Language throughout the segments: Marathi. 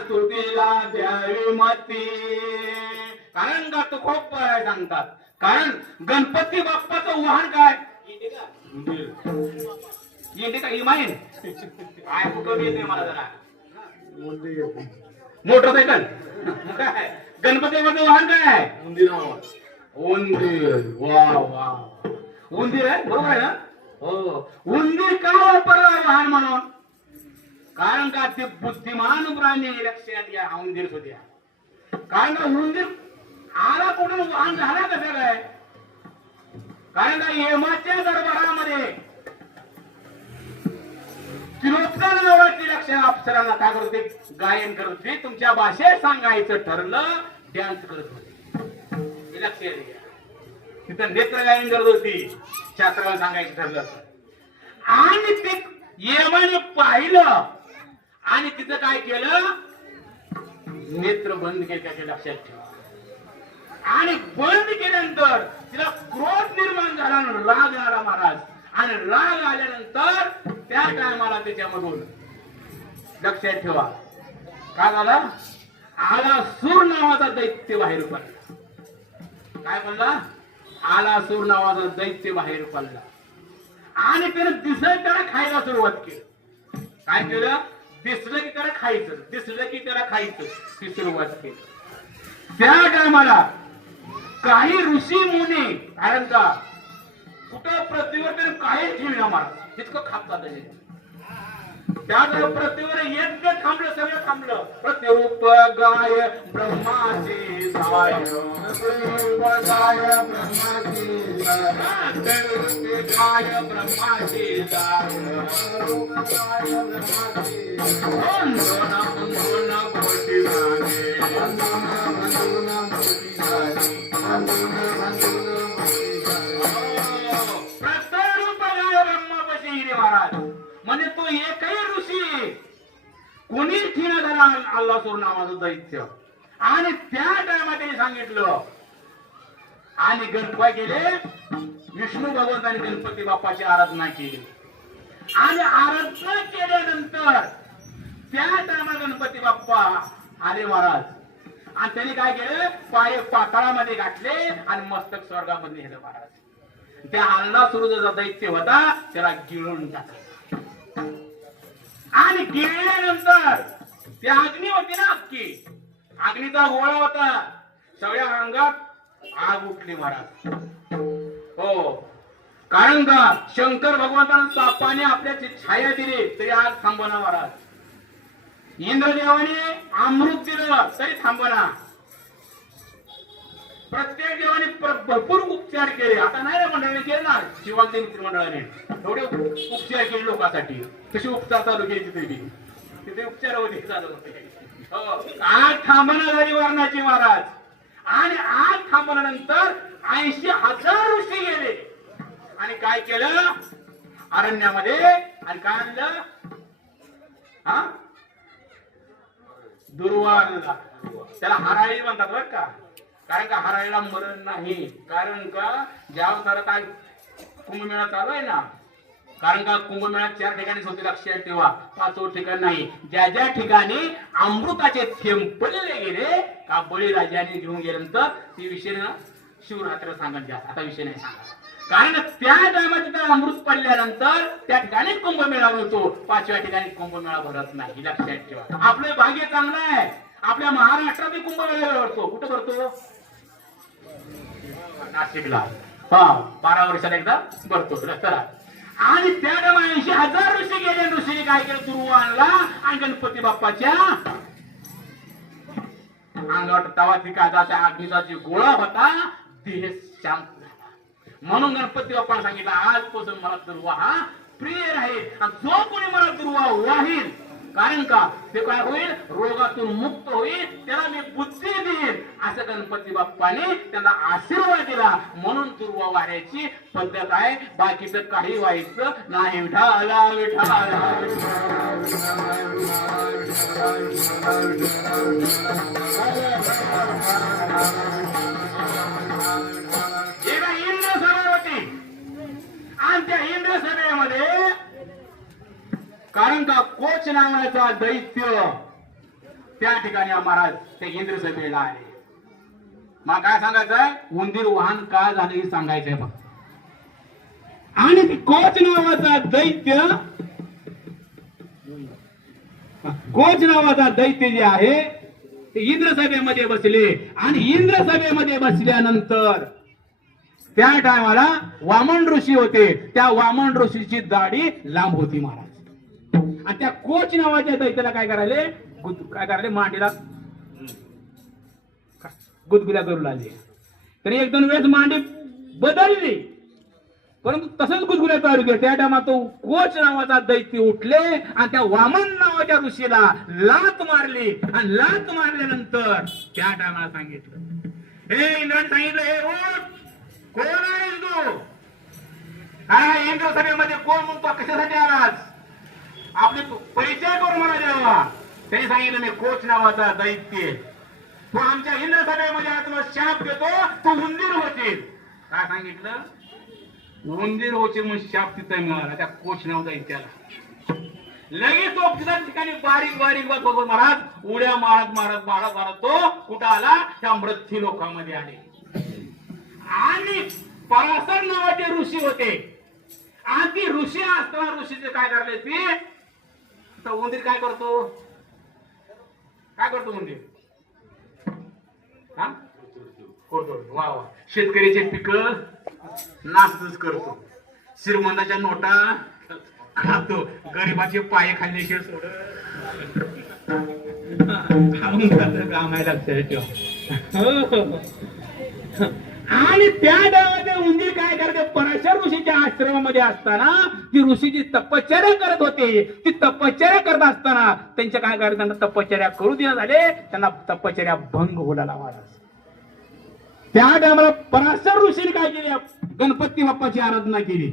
स्तुतीला द्यावी मती. कारण का तू खूप सांगतात. कारण गणपती बाप्पाचं वाहन काय? येते का? इमाईन काय कुठं येते मला जरा. मोटरसायकल. काय? गणपती बाप्पाचं वाहन काय? आहे. उंदीर. वा वा. उंदीर आहे? बरोबर आहे ना? हो. उंदीर का वापरला वाहन म्हणून? कारण का ते बुद्धिमान प्राणी लक्षात घ्या हा उंदीर सुद्धा. कारण का उंदीर आला कुठून? वाहन झाला कसं काय? कारण का यमाच्या दरबारामध्ये नवरात्री अप्सरांना काय करत होते? गायन करत होते. तुमच्या भाषेत सांगायचं ठरलं डान्स करत होते. हे तिथं नेत्र गायन करत होती. शास्त्राला सांगायचं ठरलं. आणि ते यमाने पाहिलं. आणि तिथं काय केलं? नेत्र बंद केलं त्याच्या लक्षात ठेवा. आणि बंद केल्यानंतर तिला क्रोध निर्माण झाला राग आला महाराज. आणि राग आल्यानंतर त्या टायमाला त्याच्यामधून लक्षात ठेवा. काय झालं? आला सूर नावाचा दैत्य बाहेर पडला. काय म्हणला? आला सूर नावाचा दैत्य बाहेर पडला. आणि त्याने दिसलं त्याला खायला सुरुवात केली. काय केलं? दिसलं की त्याला खायचं. दिसलं की त्याला खायचं. ती सुरुवात केली. त्या टायमाला काही ऋषी मुनी कारण का कुठं पृथ्वीवर त्याने काहीच ठेवणार महाराज इतकं खातात हे. पृथ्वीवर यज्ञ थांबलं सगळं थांबलं. प्रतिरूप गाय ब्रह्माचे साय गाय ब्रह्माचे प्रत्यरूप गाय ब्रह्माचे प्रत्यरूप म्हणजे तो एकही ऋषी. कोणी ठिणा झाला अल्लासूर नावाचं दैत्य आणि त्या टायमात त्यांनी सांगितलं. आणि गणपती गेले. विष्णू भगवंताने गणपती बाप्पाची आराधना केली. आणि आराधना केल्यानंतर त्या टायमा गणपती बाप्पा आले महाराज. आणि त्यांनी काय केलं? पाय पाताळामध्ये गाठले आणि मस्तक स्वर्गामध्ये नेलं महाराज. त्या अल्ला सुरुचा दैत्य होता त्याला गिळून टाकलं. आणि गिळल्यानंतर ती अग्नी होती ना अक्की अग्नीचा गोळा होता. सगळ्या अंगात आग उठली महाराज. हो. कारण का? शंकर भगवंतानं सापाने आपल्याची छाया दिली. तरी आग थांबवणार महाराज. इंद्रदेवाने अमृत दिलं तरी थांबवणार प्रत्येक देवाने भरपूर उपचार केले. आता नाही ना मंडळाने केले ना शिवाजी मित्र मंडळाने एवढे उपचार केले लोकांसाठी. कसे उपचार चालू केले तिथे? तिथे उपचार होते चालू होते. हो. आज आग झाली वर्णाची महाराज. आणि आज थांबल्यानंतर ऐंशी हजार ऋषी गेले. आणि काय केलं? अरण्यामध्ये आणि काय आणलं? हा? दुर्वाला त्याला हराळी म्हणतात बरं का. कारण का हरायला मरण नाही? कारण का ज्या तर काय कुंभमेळा चालू आहे ना? कारण का कुंभमेळा चार ठिकाणी होते लक्षात ठेवा पाचव ठिकाण नाही. ज्या ज्या ठिकाणी अमृताचे थेंब पडले गेले का बळीराजाने घेऊन गेल्यानंतर ती विषय ना शिवरात्र सांगत जास्त आता विषय नाही सांगा कारण त्या टायमात तिथं अमृत पडल्यानंतर त्या ठिकाणी कुंभमेळा होतो. पाचव्या ठिकाणी कुंभमेळा भरत नाही. लक्षात ठेवा. आपलं भाग्य चांगलं आहे. आपल्या महाराष्ट्रातही कुंभमेळा भरतो कुठं भरतो? नाशिकला. पाव बारा वर्षाला एकदा भरतो चला. आणि त्या टायमा हजार ऋषी गेले ऋषीने काय केलं? दुर्वा आणला आणि गणपती बाप्पाच्या अंगावर तवाची काजाच्या अग्नीचा जे गोळा होता देह शांत झाला. म्हणून गणपती बाप्पाने सांगितलं आजपासून मला दुर्वा हा प्रिय राहील. आणि जो कोणी मला दुर्वा वाहील कारण का? ते काय होईल? रोगातून मुक्त होईल. त्याला मी बुद्धी असं गणपती बाप्पाने त्यांना आशीर्वाद दिला. म्हणून दुर्वा वाऱ्याची पद्धत आहे. बाकीचं काही व्हायचं नाही. विठाला विठाला इंद्र सभा होती आणि त्या इंद्र सभेमध्ये कारण का कोच नावाचा दैत्य त्या ठिकाणी महाराज ते इंद्र सभेला आले मला काय सांगायचंय? उंदीर वाहन का झालं हे सांगायचंय फक्त आणि कोच नावाचा दैत्य कोच नावाचा दैत्य जे आहे ते इंद्रसभेमध्ये बसले. आणि इंद्र सभेमध्ये बसल्यानंतर त्या टायमाला वामन ऋषी होते. त्या वामन ऋषीची दाढी लांब होती महाराज. आणि त्या कोच नावाच्या दैत्याला काय करायले? काय करायले? मांडीला गुदगुल्या करू लागले. तरी एक दोन वेळेस मांडी बदलली. परंतु तसंच गुदगुल्या चालू केले. त्या टायमा तो कोच नावाचा दैत्य उठले आणि त्या वामन नावाच्या ऋषीला लात मारली. आणि लात मारल्यानंतर त्या टायमाला सांगितलं हे इंद्राने सांगितलं हे कोण आहे तू? हा इंद्र सभेमध्ये कोण म्हणतो? कशासाठी आलास? आपले परिचय करून म्हणा देवा. त्यांनी सांगितलं मी कोच नावाचा दैत्य तो आमच्या इंद्र सभेमध्ये आज तुला शाप देतो तू उंदीर होतील काय सांगितलं? उंदीर होतील म्हणून शाप तिथं मिळाला त्या कोच नाव त्याला. लगेच तो ठिकाणी बारीक बारीक बघ महाराज उड्या मारत मारत मारत मारत तो कुठं आला? त्या मृत्यू लोकांमध्ये आले. आणि परासर नावाचे ऋषी होते. आणि ती ऋषी असताना ऋषीचे काय करले ते तर उंदीर काय करतो? काय करतो उंदीर? हा? करतो वा वा. शेतकऱ्याचे पिक नासच करतो. श्रीमंताच्या नोटा खातो. गरीबाचे पाय खाल्ल्याशिवाय सोड काम आहे लक्षात ठेवा आणि त्या गावाचे उंदीर काय करते पराशर ऋषीच्या आश्रमामध्ये असताना ती ऋषीची तपश्चर्या करत होते ती तपश्चर्या करत असताना त्यांच्या काय करत त्यांना तपश्चर्या करू दिना झाले त्यांना तपश्चर्या भंग होला महाराज त्या टायमाला पराशर ऋषीने काय केले? गणपती बाप्पाची आराधना केली.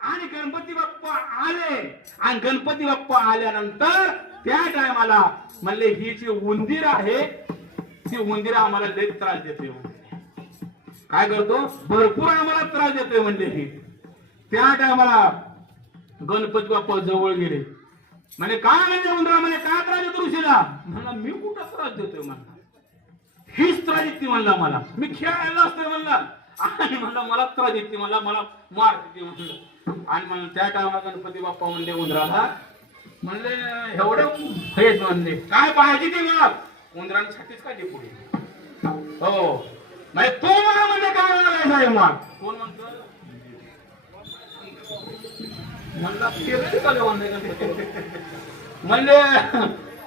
आणि गणपती बाप्पा आले. आणि गणपती बाप्पा आल्यानंतर त्या टायमाला म्हणले ही जी उंदीर आहे ती उंदीर आम्हाला लई त्रास देते हो. काय करतो? भरपूर आम्हाला त्रास देतोय म्हणले हे. त्या टायमाला गणपती बाप्पा जवळ गेले. म्हणजे काय म्हणजे उंदरा म्हणजे काय त्रास देतो ऋषीला? म्हणला मी कुठं त्रास देतोय म्हणला? हीच त्रास देते म्हणला मला. मी खेळायला असतोय म्हणला. आणि म्हणला मला त्रास देते म्हणला मला मार देते म्हणलं. आणि म्हणलं त्या टायमाला गणपती बाप्पा म्हणले उंदराला म्हणले एवढं हेच म्हणले काय पाहिजे ते मला उंदराने छातीच काढली पुढे. हो. म्हणजे तो मला म्हणजे काय म्हणायचं आहे मग? कोण. म्हणले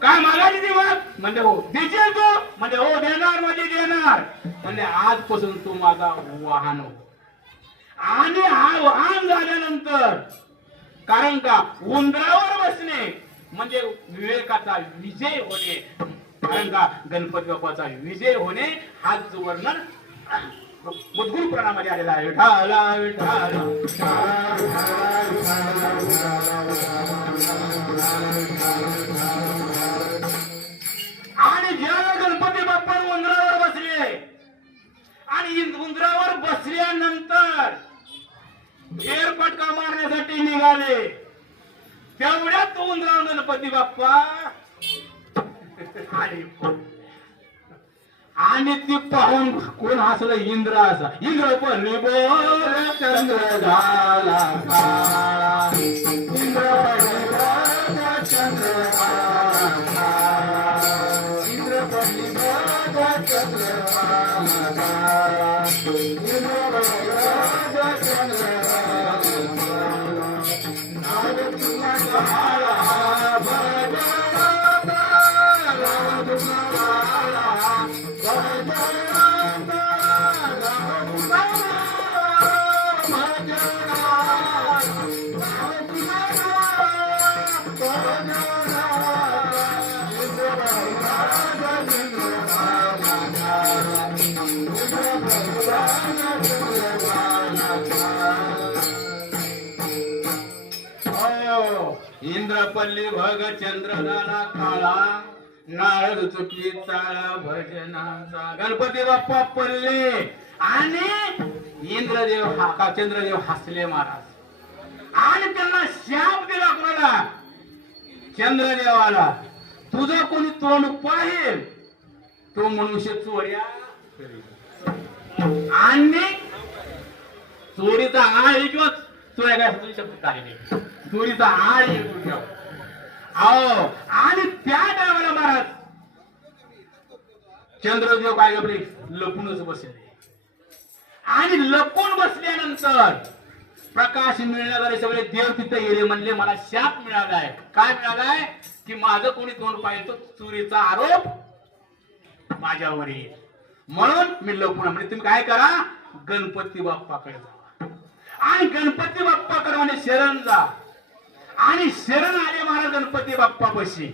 काय मागायची ती मग? म्हणजे हो देशील तू? म्हणजे हो देणार म्हणजे देणार. म्हणजे आजपासून तू माझा वाहन हो. आणि हा वाहन झाल्यानंतर कारण का उंदरावर बसणे म्हणजे विवेकाचा विजय होणे कारण का गणपती बाप्पाचा विजय होणे हाच वर्णन मुद्गुल प्रणामध्ये आलेला आहे. विठाला विठाला आणि जेव्हा गणपती बाप्पा उंदरावर बसले आणि उंदरावर बसल्यानंतर फेरफटका मारण्यासाठी निघाले तेवढ्यात तो गणपती बाप्पा आणि ती पाहून कोण हसलं इंद्र असा? इंद्र पण बोल चंद्र झाला पल्ली भग चंद्रनाला काळा नारद चुकी चाळा भजनाचा. गणपती बाप्पा पल्ले आणि इंद्रदेव हा चंद्रदेव हसले महाराज. आणि त्यांना शाप दिला कोणाला? चंद्रदेवाला. तुझं कोणी तोंड पाहिल? तो मनुष्य चोऱ्या आणि चोरीचा आळ एकच चोऱ्या काय असतो शब्द काही नाही चोरीचा आळ येतो हो. आणि त्या टायमाला महाराज चंद्रदेव काय आपले लपूनच बसले. आणि लपून बसल्यानंतर प्रकाश मिळण्याद्वारे सगळे देव तिथे गेले म्हणले मला शाप मिळालाय. काय मिळालाय? की माझं कोणी तोंड पाहिजे तो चोरीचा आरोप माझ्यावर येईल. म्हणून मी लपून म्हणजे तुम्ही काय करा? गणपती बाप्पाकडे जा. आणि गणपती बाप्पाकडे म्हणजे शरण जा. आणि शरण आले महाराज गणपती बाप्पा बशी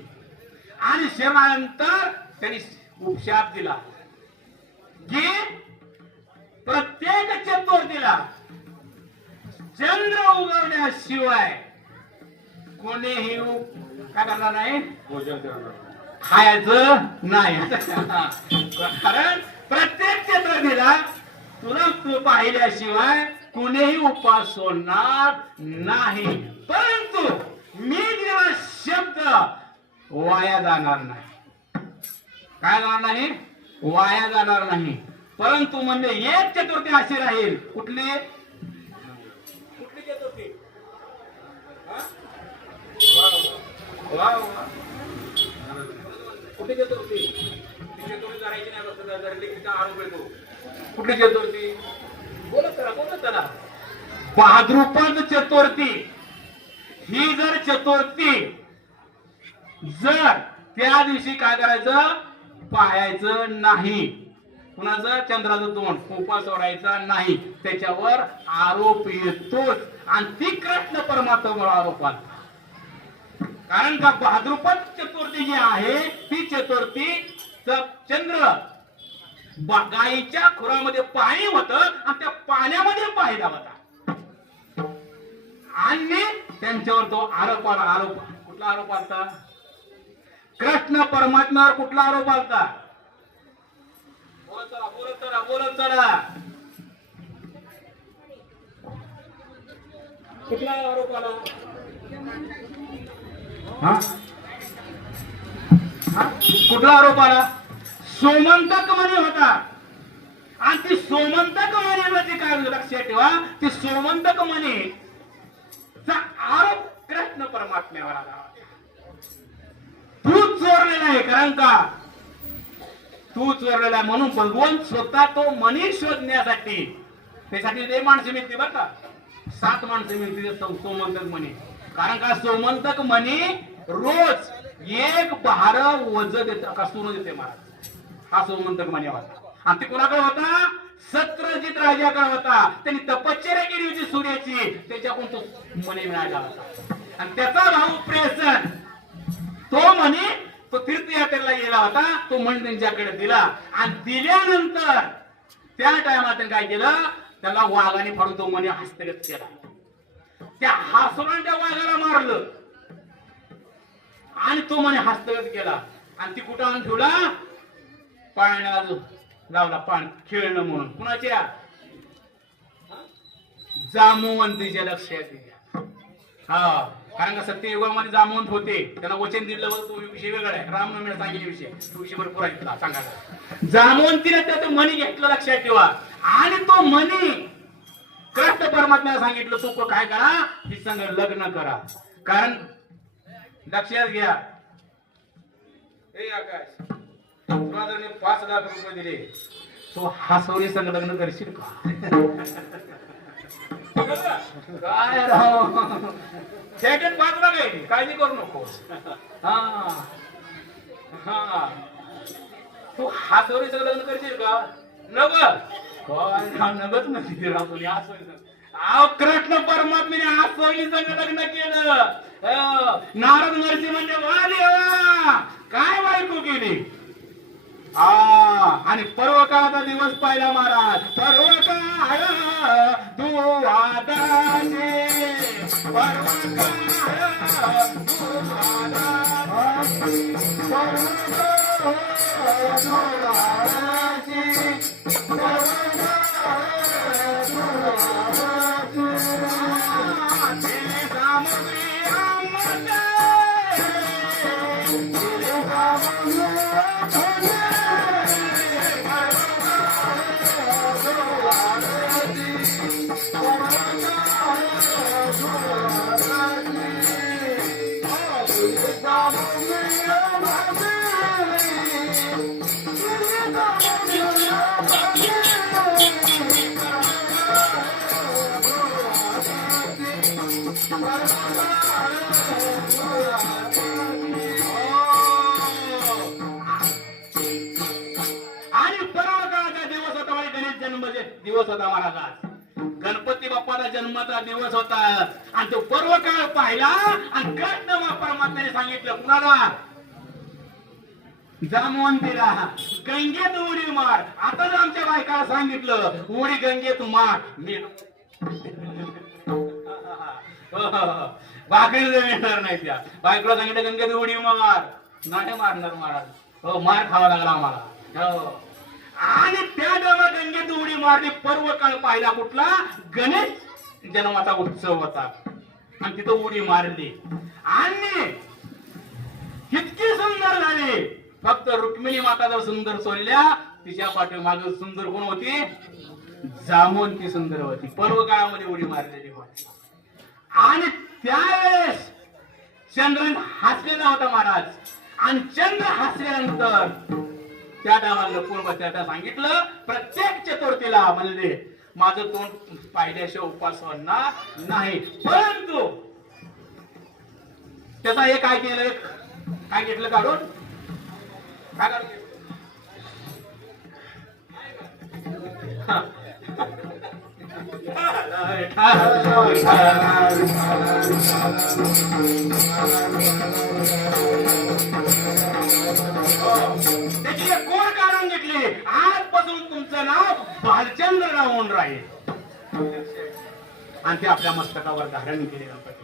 आणि आल्यानंतर त्यांनी उपशाप दिला. की प्रत्येक चतुर्थीला चंद्र उगवण्याशिवाय कोणीही काय करणार नाही? खायचं नाही. कारण प्रत्येक चतुर्थीला तुला तू पाहिल्याशिवाय कुणीही उपास सोडणार नाही. परंतु मी दिलेला शब्द वाया जाणार नाही. काय जाणार नाही? वाया जाणार नाही. परंतु म्हणजे एक चतुर्थी अशी राहील. कुठली? कुठली चतुर्थी. कुठली चतुर्थी? धरायची नाही आरोप येतो कुठली चतुर्थी बोलत करा बोलत करा चतुर्थी. ही जर चतुर्थी जर त्या दिवशी काय करायचं? पाहायचं नाही. कुणाचं? चंद्राचं तोंड. उपास सोडायचा नाही. त्याच्यावर आरोप येतोच. आणि ती कृष्ण परमात्मावर आरोप आला. कारण का भाद्रुपद चतुर्थी जी आहे ती चतुर्थी च- चंद्र बा- गाईच्या खुरामध्ये पाणी होत आणि त्या पाण्यामध्ये पाहिला होता आणि त्यांच्यावर तो आरोप आला आरोप कुठला आरोप आलता? कृष्ण परमात्म्यावर कुठला आरोप आलता? बोलत चला बोलत चला बोलत चला. कुठला आरोप आला? हा? कुठला आरोप आला? सोमंतक म्हणे होता. आणि ती सोमंतक म्हणे काय लक्षात ठेवा ती सोमंतक म्हणे आरोप कृष्ण परमात्म्यावर आला. तू चोरलेला आहे कारण का तू चोरलेला आहे म्हणून भगवान स्वतः तो मनी शोधण्यासाठी. त्यासाठी ते माणसं मिळते बरं का? सात माणसं मिळते सोमंतक म्हणे कारण का? सोमंतक म्हणे रोज एक भार वज देत का सोनं देते महाराज? हा सोमंतक म्हणे होता आणि ते कोणाकडे होता? सत्रजित का होता. त्यांनी तपश्चर्या केली होती सूर्याची. त्याच्याकडून तो मने मिळाला होता आणि त्याचा भाऊ प्रेसन तो म्हणे तो तीर्थयात्रेला गेला होता. तो म्हणे त्यांच्याकडे दिला. आणि दिल्यानंतर त्या टायमात काय केलं? त्याला वाघाने फाडून तो म्हणे हस्तगत केला. त्या हासरून त्या वाघाला मारलं. आणि तो म्हणे हस्तगत केला. आणि ती कुठं आणून ठेवला? पाळण्या लावला पाणी खेळणं म्हणून. कुणाच्या? जामवंतीच्या लक्षात हा कारण का सत्ययुगामध्ये जामवंत होते. त्यांना वचन दिलं तो विषय वेगळा आहे. रामनवमीला सांगितले विषय. तो विषय भरपूर आहे. तुला सांगायला जामवंतीने त्याचं मनी घेतलं लक्षात ठेवा. आणि तो मनी कृष्ण परमात्म्याला सांगितलं तू काय करा? ती संघ लग्न करा. कारण लक्षात घ्या. हे आकाश. तुला पाच लाख रुपये दिले. तो हा सौरी संग लग्न करशील का? काय राव? थेटर पाच लाख आहे काळजी करू नको. हा. हा. तू हा सौरी संग लग्न करशील का? नगर. काय नाही नगच कृष्ण परमात्म्याने हा सौरी संग लग्न केलं. नारद नरसिंह म्हणजे वा देवा हो. काय बायको केली? आ आणि पर्व काळाचा दिवस पाहिला महाराज. पर्व काळ तू पर्व काळ पर्व काळ पर्व काळाचा दिवस होता माझ्या गणेश जन्म दिवस होता मला महाराज. गणपती बाप्पाचा जन्माचा दिवस होता. आणि तो पर्व काळ पाहिला आणि कृष्ण परमात्म्याने सांगितलं कुणाला जामवंतीला गंगेत उडी मार. आता आमच्या बायकाला सांगितलं उडी गंगेत मार. मी भाकरी मिळणार नाही त्या. बायकोला सांगितलं गंगेत उडी मार. नाही मारणार महाराज. हो मार खावा लागला आम्हाला. हो. आणि त्या जेव्हा गंगेत उडी मारली. पर्व काळ पाहिला कुठला? गणेश जन्माचा उत्सव होता. आणि तिथं उडी मारली. आणि इतकी सुंदर झाली. फक्त रुक्मिणी माता जर सुंदर सोडल्या. तिच्या पाठीमाग सुंदर कोण होती? जामून ती सुंदर होती. पर्व काळामध्ये उडी मारलेली होती. आणि त्यावेळेस चंद्रन हसलेला होता महाराज. आणि चंद्र हसल्यानंतर त्या टायमाला पूर्ण त्या सांगितलं प्रत्येक चतुर्थीला म्हणजे माझं तोंड पाहिल्याशिवाय उपास होणार नाही. परंतु त्याचा एक काय केलं? काय घेतलं काढून? काय काढून हा. त्याची कोण काढून घेतली. आजपासून तुमचं नाव भालचंद्र राहून राहील. आणि ते आपल्या मस्तकावर धारण केले गणपती